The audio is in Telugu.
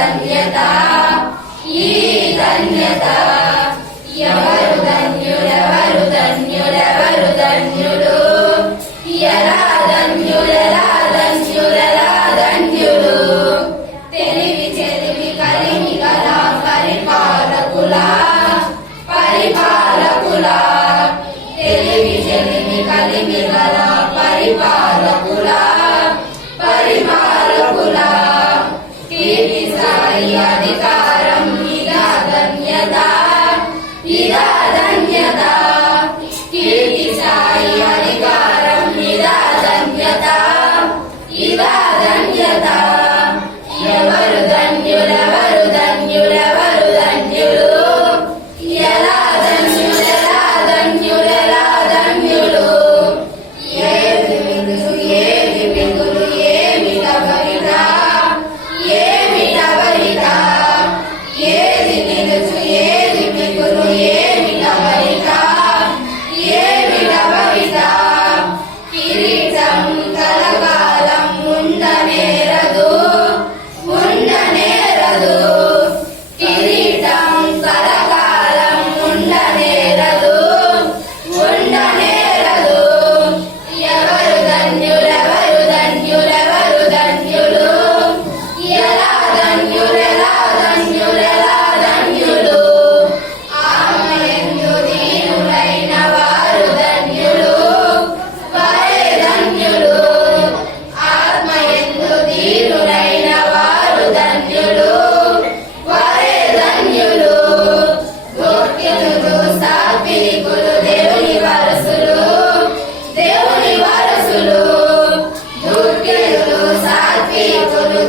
ధన్యత ఈ ధన్యత ఎవరు ధన్యులెవరు ధన్యులెవరు ధన్యులు ఎలా ధన్యులెలా ధన్యులెలా ధన్యులు తెలివి చెలివి కలిమి గల పరిపాలకుల పరిపాలకుల తెలివి చెలిమి కలిమి గల పరిపాలకుల పరిపాలకుల కీర్తి స్థాయి అధికారం ఇదా ధన్యత ఇదా ధన్యత కీర్తి స్థాయి అధికారం ఇదా ధన్యత ఇదా ధన్యత ఎవరు ధన్యులెవరు ధన్యులెవరు ధన్యులు ఎలా ధన్యులెలా ధన్యులెలా ధన్యులు ఏమి మిగులు ఏమి మిగులు ఏమి కబలిత ఏమి కబలిత ఏది నిలుచు ఏది మిగులు ఏమి కబలిత ఏమి కబలిత కిరీటం కలకాలం ఉండనేరదు ఉండనేరదు కిరీటం కలకాలం ఉండనేరదు ఉండనేరదు ఎవరు ధన్యులెవరు ధన్యులెవరు ధన్యులు ఎలా ధన్యులెలా ధన్యులెలా ధన్యులు ఆత్మయందు దీనులైన వారు ధన్యులు వారే ధన్యులు ఆత్మయందు దీనులైన వారు ధన్యులు వారే ధన్యులు భక్తులు సాత్వికులు దేవుని వారసులు దేవుని వారసులు భక్తులు సాత్వికులు